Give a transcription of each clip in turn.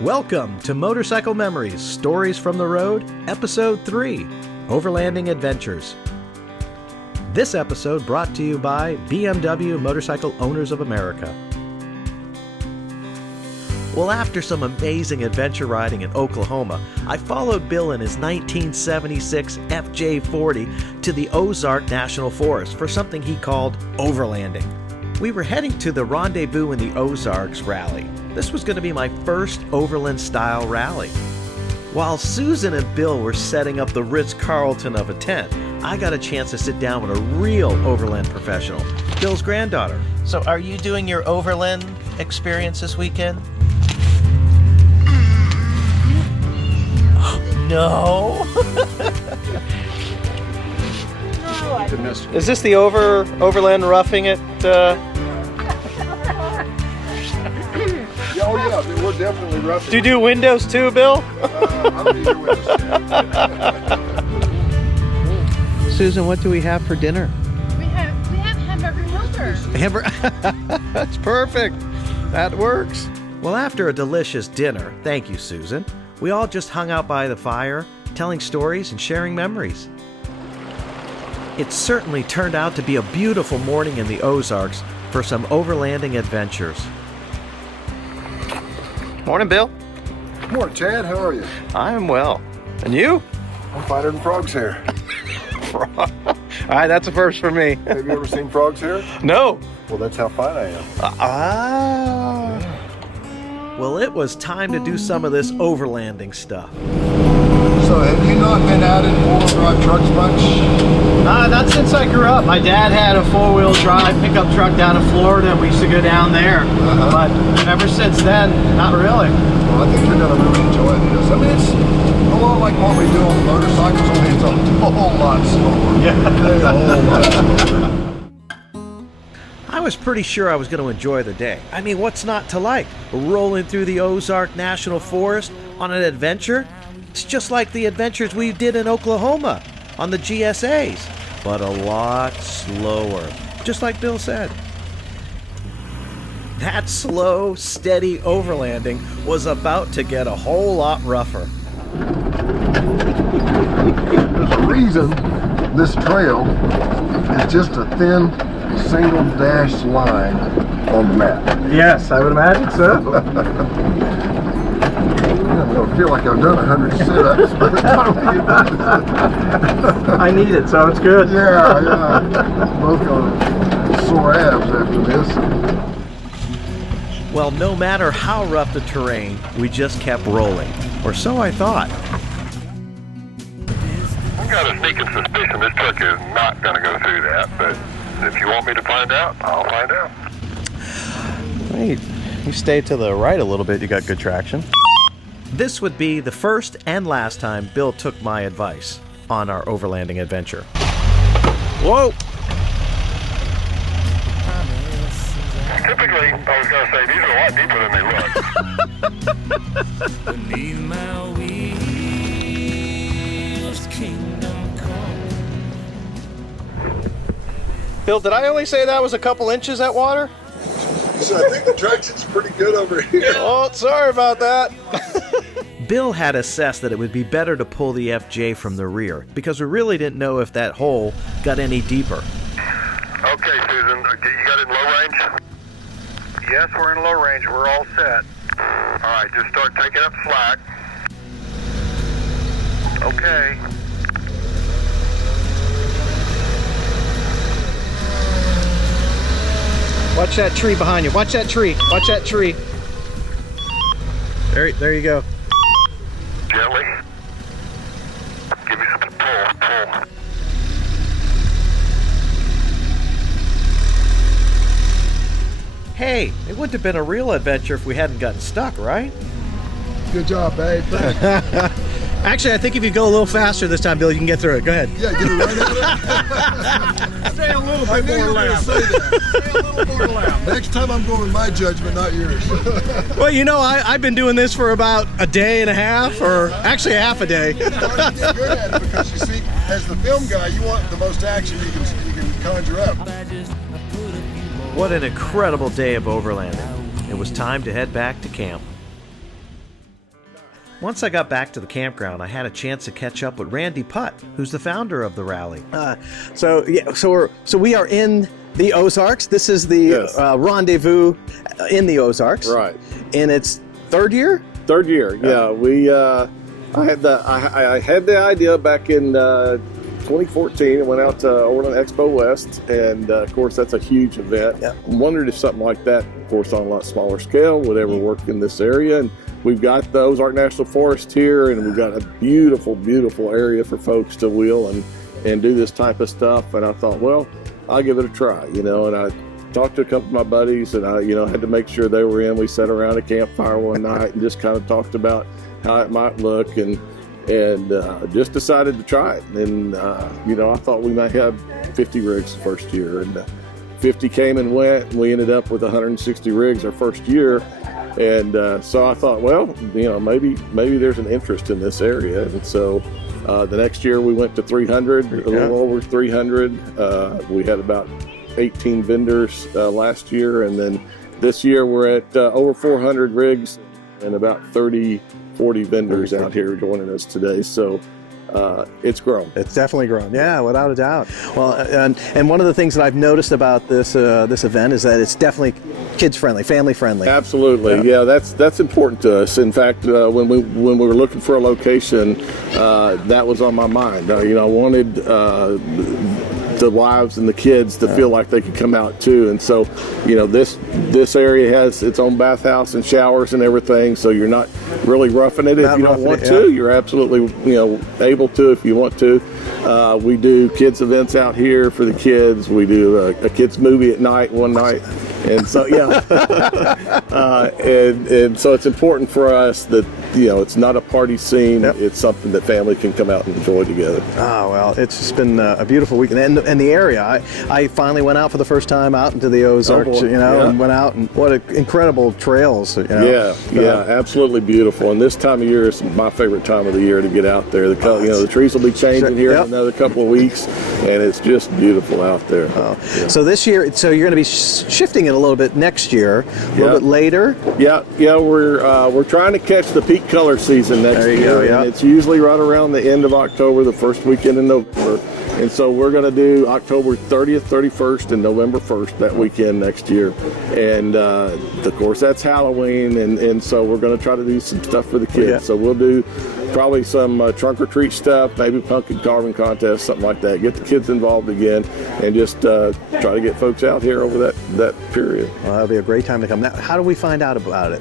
Welcome to Motorcycle Memories, Stories from the Road, Episode 3, Overlanding Adventures. This episode brought to you by BMW Motorcycle Owners of America. Well, after some amazing adventure riding in Oklahoma, I followed Bill in his 1976 FJ40 to the Ozarks National Forest for something he called overlanding. We were heading to the Rendezvous in the Ozarks Rally. This was going to be my first overland-style rally. While Susan and Bill were setting up the Ritz-Carlton of a tent, I got a chance to sit down with a real overland professional, Bill's granddaughter. So are you doing your overland experience this weekend? No. Is this the overland roughing it? Oh yeah, we're definitely roughing. Do you do windows too, Bill? I don't need windows. Susan, what do we have for dinner? We have hamburger helper. That's perfect. That works. Well, after a delicious dinner, thank you, Susan, we all just hung out by the fire, telling stories and sharing memories. It certainly turned out to be a beautiful morning in the Ozarks for some overlanding adventures. Morning, Bill. Morning, Chad. How are you? I'm well. And you? I'm finer than frog's hair. All right, that's a first for me. Have you ever seen frog's hair? No. Well, that's how fine I am. Well, it was time to do some of this overlanding stuff. So, have you not been out in four-wheel drive trucks much? Not since I grew up. My dad had a four-wheel drive pickup truck down in Florida, and we used to go down there. But ever since then, not really. Well, I think you're going to really enjoy this. I mean, it's a lot like what we do on the motorcycles, only it's a whole lot slower. Yeah. A whole lot slower. I was pretty sure I was going to enjoy the day. I mean, what's not to like? Rolling through the Ozarks National Forest on an adventure? It's just like the adventures we did in Oklahoma on the GSAs, but a lot slower, just like Bill said. That slow, steady overlanding was about to get a whole lot rougher. There's a reason this trail is just a thin, single dashed line on the map. Yes, I would imagine so. I don't feel like I've done 100 sit-ups by the time we get done. I need it, so it's good. Yeah. Both got sore abs after this. Well, no matter how rough the terrain, we just kept rolling, or so I thought. I've got a sneaking suspicion this truck is not going to go through that, but if you want me to find out, I'll find out. Wait, you stay to the right a little bit, you got good traction. This would be the first and last time Bill took my advice on our overlanding adventure. Whoa! Typically, I was going to say, these are a lot deeper than they look. Beneath my wheels, kingdom come. Bill, did I only say that was a couple inches, that water? So I think the traction's pretty good over here. Oh, sorry about that. Bill had assessed that it would be better to pull the FJ from the rear because we really didn't know if that hole got any deeper. Okay, Susan, you got it in low range? Yes, we're in low range. We're all set. All right, just start taking up slack. Okay. Watch that tree behind you. Watch that tree. Watch that tree. There you go. Gently. Give me some pull. Hey, it wouldn't have been a real adventure if we hadn't gotten stuck, right? Good job, babe. Actually, I think if you go a little faster this time, Bill, you can get through it. Go ahead. Yeah, get it right out of it. Stay a little bit more loud. Stay a little more loud. Next time I'm going with my judgment, not yours. Well, you know, I've been doing this for about a day and a half, or actually half a day. You're starting to get good at it because, you see, as the film guy, you want the most action you can conjure up. What an incredible day of overlanding. It was time to head back to camp. Once I got back to the campground, I had a chance to catch up with Randy Putt, who's the founder of the rally. So we are in the Ozarks. This is the rendezvous in the Ozarks. Right. In its third year? Third year, yeah. I had the idea back in 2014. I went out to Overland Expo West, and of course that's a huge event. Yeah. Wondered if something like that, of course on a lot smaller scale, would ever work in this area. And we've got the Ozarks National Forest here, and we've got a beautiful, beautiful area for folks to wheel and do this type of stuff. And I thought, well, I'll give it a try, and I talked to a couple of my buddies, and I had to make sure they were in. We sat around a campfire one night and just kind of talked about how it might look, and just decided to try it. And I thought we might have 50 rigs the first year, and 50 came and went, and we ended up with 160 rigs our first year. And so I thought, well, maybe there's an interest in this area. And so the next year we went to 300, a little over 300. We had about 18 vendors last year, and then this year we're at over 400 rigs and about 40 vendors out here joining us today. So it's grown. It's definitely grown. Yeah, without a doubt. Well, and one of the things that I've noticed about this event is that it's definitely kids friendly, family friendly. Absolutely. Yeah, that's important to us. In fact, when we were looking for a location, that was on my mind. I wanted the wives and the kids to feel like they could come out too. And so, this area has its own bathhouse and showers and everything, so you're not really roughing it if you don't want to. You're absolutely, able to if you want to. We do kids events out here for the kids. We do a kids movie at night one night. And so, and so it's important for us that, it's not a party scene. Yep. It's something that family can come out and enjoy together. Oh, well, it's just been a beautiful weekend. And the area, I finally went out for the first time out into the Ozarks, and went out, and what incredible trails, Yeah, absolutely beautiful. And this time of year is my favorite time of the year to get out there. The trees will be changing here in another couple of weeks, and it's just beautiful out there. Oh. Yeah. So this year, you're going to be shifting it a little bit next year, a little bit later. Yeah, we're trying to catch the peak color season next year, and it's usually right around the end of October, the first weekend in November. And so we're going to do October 30th, 31st, and November 1st that weekend next year. And of course, that's Halloween, and so we're going to try to do some stuff for the kids. Yeah. So we'll do probably some trunk or treat stuff, maybe pumpkin carving contest, something like that. Get the kids involved again, and just try to get folks out here over that period. Well, that'll be a great time to come. Now, how do we find out about it?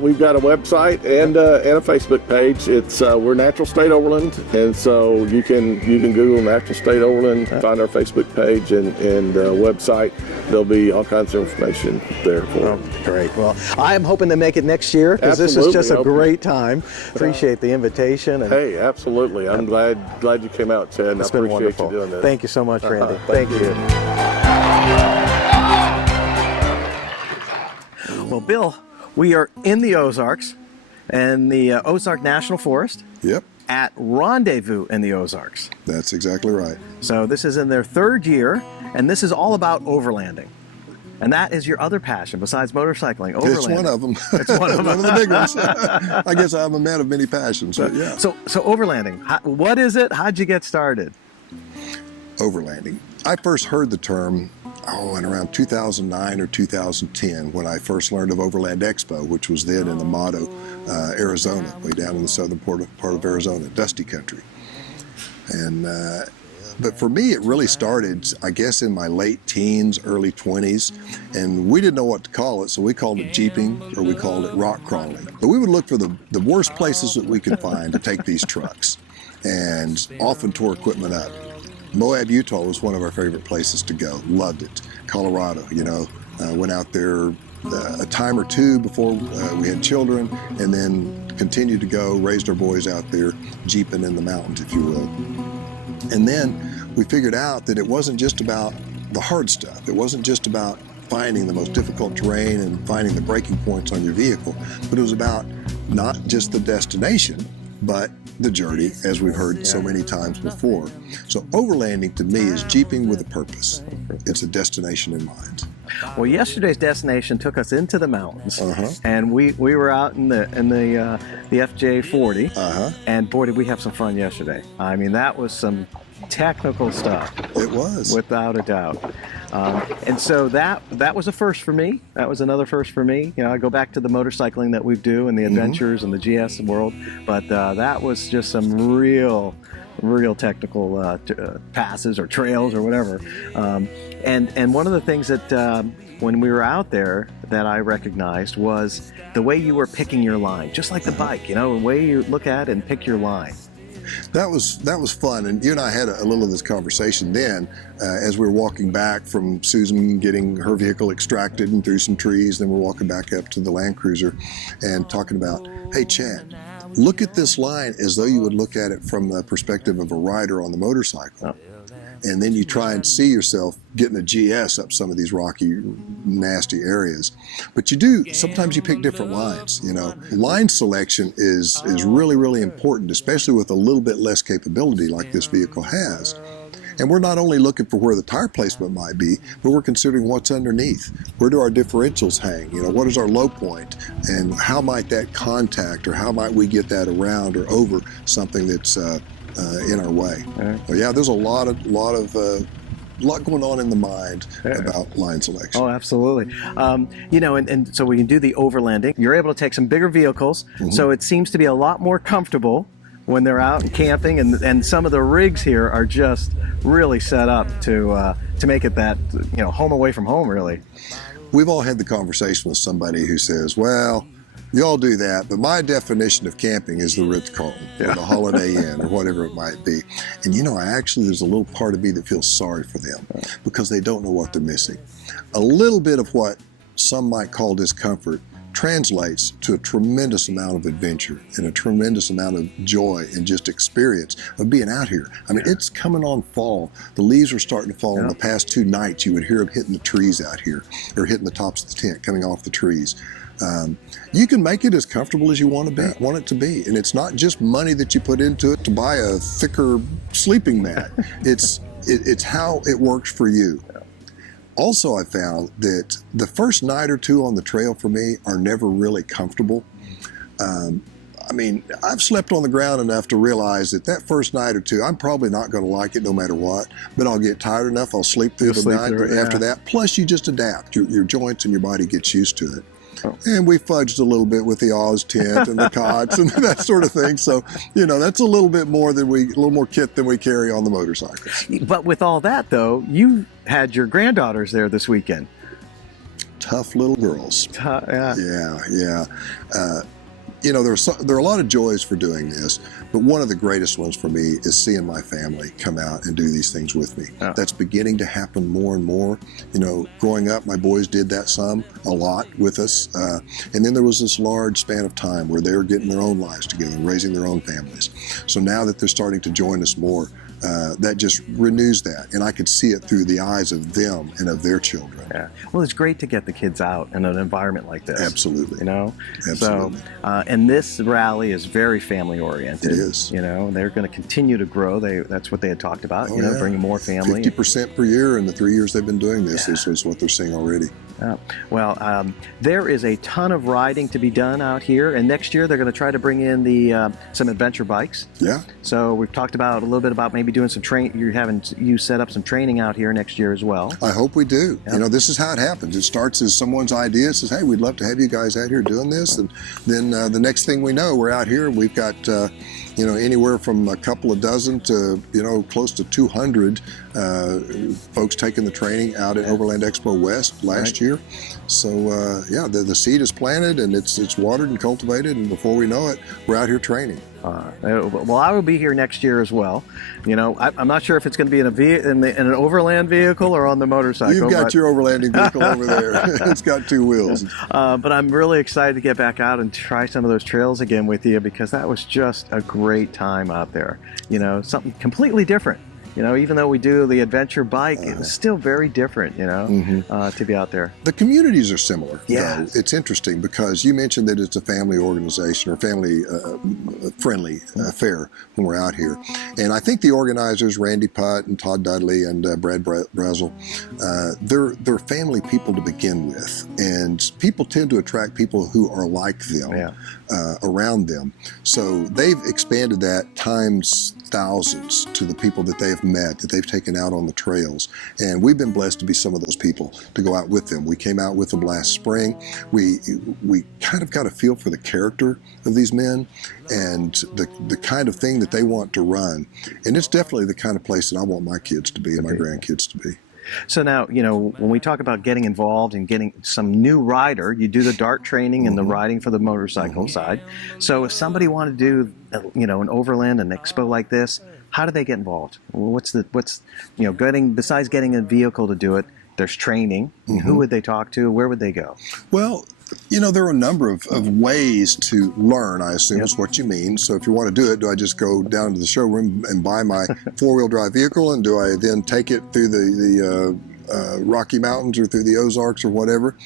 We've got a website and a Facebook page. It's we're Natural State Overland, and so you can Google Natural State Overland, find our Facebook page and website. There'll be all kinds of information there for you. Great. Well, I'm hoping to make it next year, because this is just a great time. Appreciate the invitation. And hey, absolutely. I'm glad you came out, Ted. It's I been appreciate wonderful. you doing this. Thank you so much, Randy. Thank you. Well, Bill, we are in the Ozarks and the Ozarks National Forest. Yep. At Rendezvous in the Ozarks. That's exactly right. So this is in their third year, and this is all about overlanding. And that is your other passion besides motorcycling, overlanding. It's one of them. It's one of them. One of the big ones. I guess I'm a man of many passions. But yeah. So overlanding, what is it? How'd you get started? Overlanding. I first heard the term in around 2009 or 2010 when I first learned of Overland Expo, which was then in the Motto, Arizona, way down in the southern part of Arizona, dusty country. And but for me, it really started, I guess, in my late teens, early 20s, and we didn't know what to call it, so we called it jeeping, or we called it rock crawling. But we would look for the worst places that we could find to take these trucks, and often tore equipment up. Moab, Utah was one of our favorite places to go. Loved it. Colorado, went out there a time or two before we had children, and then continued to go, raised our boys out there, jeeping in the mountains, if you will. And then we figured out that it wasn't just about the hard stuff. It wasn't just about finding the most difficult terrain and finding the breaking points on your vehicle, but it was about not just the destination, but the journey, as we've heard so many times before. So overlanding to me is jeeping with a purpose. It's a destination in mind. Well, yesterday's destination took us into the mountains, Uh-huh. and we were out in the FJ40, Uh-huh. and boy, did we have some fun yesterday. I mean, that was some technical stuff. It was. Without a doubt. And so that was a first for me. That was another first for me. You know, I go back to the motorcycling that we do and the adventures and the GS world, but that was just some real technical passes or trails or whatever. And one of the things that when we were out there that I recognized was the way you were picking your line, just like the bike, you know, the way you look at it and pick your line. That was fun, and you and I had a little of this conversation then as we were walking back from Susan getting her vehicle extracted and through some trees. Then we're walking back up to the Land Cruiser and talking about, hey, Chad, look at this line as though you would look at it from the perspective of a rider on the motorcycle. Oh. And then you try and see yourself getting a GS up some of these rocky, nasty areas. But you do, sometimes you pick different lines, you know. Line selection is really, really important, especially with a little bit less capability like this vehicle has. And we're not only looking for where the tire placement might be, but we're considering what's underneath. Where do our differentials hang? You know, what is our low point? And how might that contact, or how might we get that around or over something that's in our way? Well, yeah, there's a lot going on in the mind about line selection. Oh, absolutely. You know, and so we can do the overlanding. You're able to take some bigger vehicles, so it seems to be a lot more comfortable when they're out and camping, and some of the rigs here are just really set up to make it that, you know, home away from home, really. We've all had the conversation with somebody who says, well, you all do that, but my definition of camping is the Ritz-Carlton or the Holiday Inn or whatever it might be. And you know, there's a little part of me that feels sorry for them because they don't know what they're missing. A little bit of what some might call discomfort translates to a tremendous amount of adventure and a tremendous amount of joy and just experience of being out here. I mean, it's coming on fall. The leaves are starting to fall. In the past 2 nights, you would hear them hitting the trees out here, or hitting the tops of the tent, coming off the trees. You can make it as comfortable as you want it to be. And it's not just money that you put into it to buy a thicker sleeping mat. It's how it works for you. Also, I found that the first night or two on the trail for me are never really comfortable. I mean, I've slept on the ground enough to realize that first night or two, I'm probably not going to like it no matter what, but I'll get tired enough, I'll sleep through the night after that. Plus, you just adapt. Your joints and your body gets used to it. And we fudged a little bit with the Oz tent and the cots and that sort of thing. So, you know, that's a little bit more kit than we carry on the motorcycle. But with all that, though, you had your granddaughters there this weekend. Tough little girls. Yeah. You know, there are a lot of joys for doing this, but one of the greatest ones for me is seeing my family come out and do these things with me. Oh. That's beginning to happen more and more. You know, growing up, my boys did that a lot with us. And then there was this large span of time where they were getting their own lives together, raising their own families. So now that they're starting to join us more, that just renews that. And I could see it through the eyes of them and of their children. Yeah. Well, it's great to get the kids out in an environment like this. Absolutely. You know? Absolutely. So, and this rally is very family oriented. It is. You know, they're going to continue to grow. That's what they had talked about, bringing more family. 50% per year in the 3 years they've been doing this is what they're seeing already. Well, there is a ton of riding to be done out here, and next year they're going to try to bring in some adventure bikes. Yeah. So we've talked about a little bit about maybe doing some you set up some training out here next year as well. I hope we do. Yep. You know, this is how it happens. It starts as someone's idea. It says, hey, we'd love to have you guys out here doing this, and then the next thing we know, we're out here and we've got anywhere from a couple of dozen to close to 200 folks taking the training out at Overland Expo West last year. So the seed is planted and it's watered and cultivated, and before we know it, we're out here training. Well, I will be here next year as well. You know, I'm not sure if it's going to be in an overland vehicle or on the motorcycle. You've got your overlanding vehicle over there. It's got 2 wheels. But I'm really excited to get back out and try some of those trails again with you, because that was just a great time out there. You know, something completely different. even though we do the adventure bike, it was still very different, to be out there. The communities are similar, Yeah. though. It's interesting because you mentioned that it's a family organization or family friendly affair when we're out here. And I think the organizers, Randy Putt and Todd Dudley and Brad Brazel, they're family people to begin with. And people tend to attract people who are like them around them. So they've expanded that times thousands to the people that they've met, that they've taken out on the trails. And we've been blessed to be some of those people to go out with them. We came out with them last spring. We kind of got a feel for the character of these men and the kind of thing that they want to run. And it's definitely the kind of place that I want my kids to be and my grandkids to be. So now, when we talk about getting involved and getting some new rider, you do the dart training and the riding for the motorcycle side. So if somebody wanted to do, an overland, an expo like this, how do they get involved? Besides getting a vehicle to do it, there's training. Who would they talk to? Where would they go? Well, there are a number of ways to learn, I assume is what you mean. So if you want to do it, do I just go down to the showroom and buy my four-wheel drive vehicle, and do I then take it through the Rocky Mountains or through the Ozarks or whatever?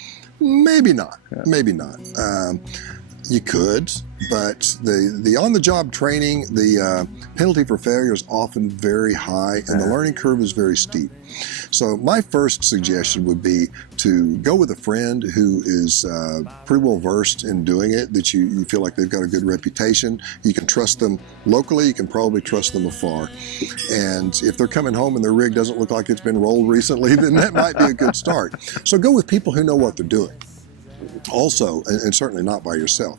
Maybe not. Maybe not. You could, but the on-the-job training, the penalty for failure is often very high, and the learning curve is very steep. So my first suggestion would be to go with a friend who is pretty well versed in doing it, that you feel like they've got a good reputation. You can trust them locally, you can probably trust them afar. And if they're coming home and their rig doesn't look like it's been rolled recently, then that might be a good start. So go with people who know what they're doing. Also, and certainly not by yourself,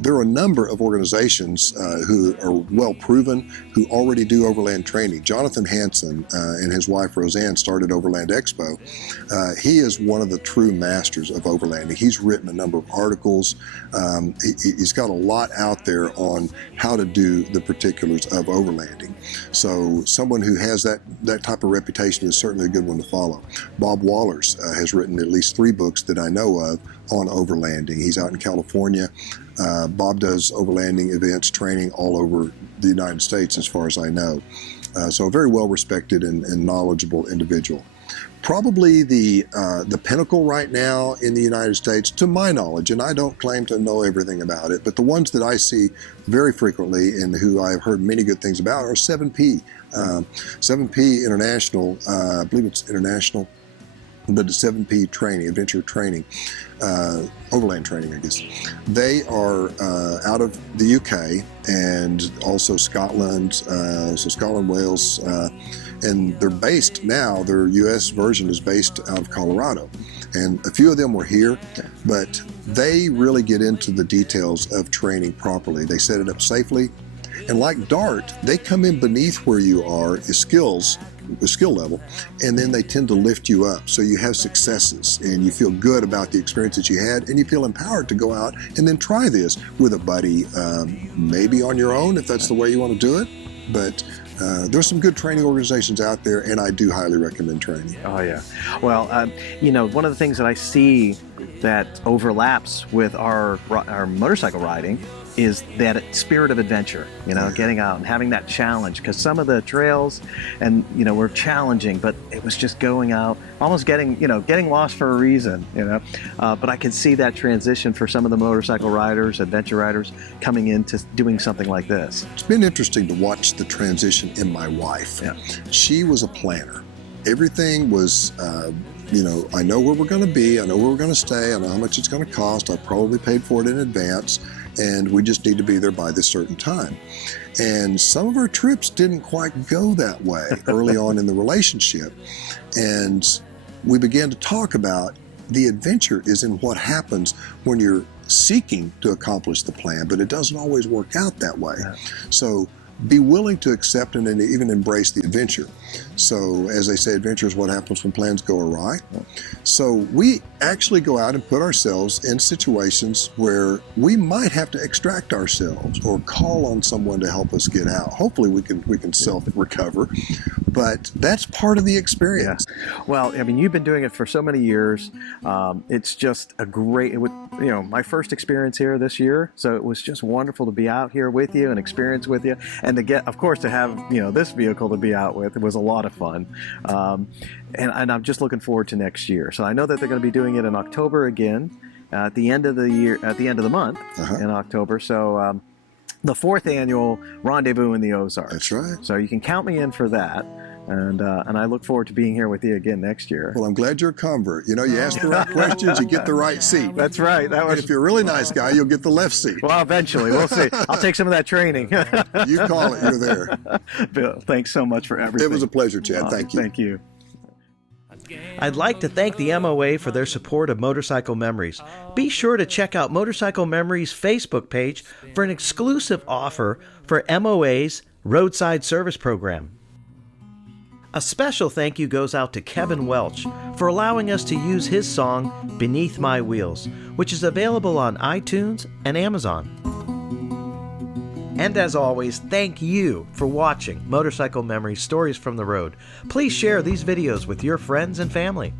there are a number of organizations who are well proven, who already do overland training. Jonathan Hansen and his wife Roseanne started Overland Expo. He is one of the true masters of overlanding. He's written a number of articles. He's got a lot out there on how to do the particulars of overlanding. So someone who has that type of reputation is certainly a good one to follow. Bob Wallers has written at least 3 books that I know of on overlanding. He's out in California. Bob does overlanding events, training all over the United States as far as I know. So a very well respected and knowledgeable individual. Probably the pinnacle right now in the United States, to my knowledge, and I don't claim to know everything about it, but the ones that I see very frequently and who I've heard many good things about are 7P. 7P International, I believe it's international, but the 7P training, adventure training, overland training, I guess. They are out of the UK and also Scotland, so Scotland, Wales, and they're based now, their US version is based out of Colorado. And a few of them were here, but they really get into the details of training properly. They set it up safely. And like DART, they come in beneath where you are as skills, the skill level, and then they tend to lift you up. So you have successes and you feel good about the experience that you had, and you feel empowered to go out and then try this with a buddy, maybe on your own if that's the way you want to do it. But there's some good training organizations out there, and I do highly recommend training. Oh, yeah. Well, one of the things that I see that overlaps with our motorcycle riding is that spirit of adventure, getting out and having that challenge, because some of the trails were challenging, but it was just going out, almost getting lost for a reason, but I can see that transition for some of the motorcycle riders, adventure riders coming into doing something like this. It's been interesting to watch the transition in my wife. Yeah. She was a planner. Everything was, I know where we're going to be, I know where we're going to stay, I know how much it's going to cost, I probably paid for it in advance, and we just need to be there by this certain time. And some of our trips didn't quite go that way early on in the relationship. And we began to talk about the adventure is in what happens when you're seeking to accomplish the plan, but it doesn't always work out that way. Yeah. So be willing to accept and even embrace the adventure. So as they say, adventure is what happens when plans go awry. So we actually go out and put ourselves in situations where we might have to extract ourselves or call on someone to help us get out. Hopefully we can self-recover, but that's part of the experience. Yeah. Well, you've been doing it for so many years. It's just a great, my first experience here this year. So it was just wonderful to be out here with you and experience with you. and to get, of course, to have this vehicle to be out with, it was a lot of fun. And I'm just looking forward to next year. So I know that they're going to be doing it in October again, at the end of the year, at the end of the month in October. So the 4th annual Rendezvous in the Ozarks. That's right. So you can count me in for that. And I look forward to being here with you again next year. Well, I'm glad you're a convert. You ask the right questions, you get the right seat. That's right. And if you're a really nice guy, you'll get the left seat. Well, eventually. We'll see. I'll take some of that training. You call it. You're there. Bill, thanks so much for everything. It was a pleasure, Chad. Thank you. Thank you. I'd like to thank the MOA for their support of Motorcycle Memories. Be sure to check out Motorcycle Memories' Facebook page for an exclusive offer for MOA's Roadside Service Program. A special thank you goes out to Kevin Welch for allowing us to use his song Beneath My Wheels, which is available on iTunes and Amazon. And as always, thank you for watching Motorcycle Memories Stories from the Road. Please share these videos with your friends and family.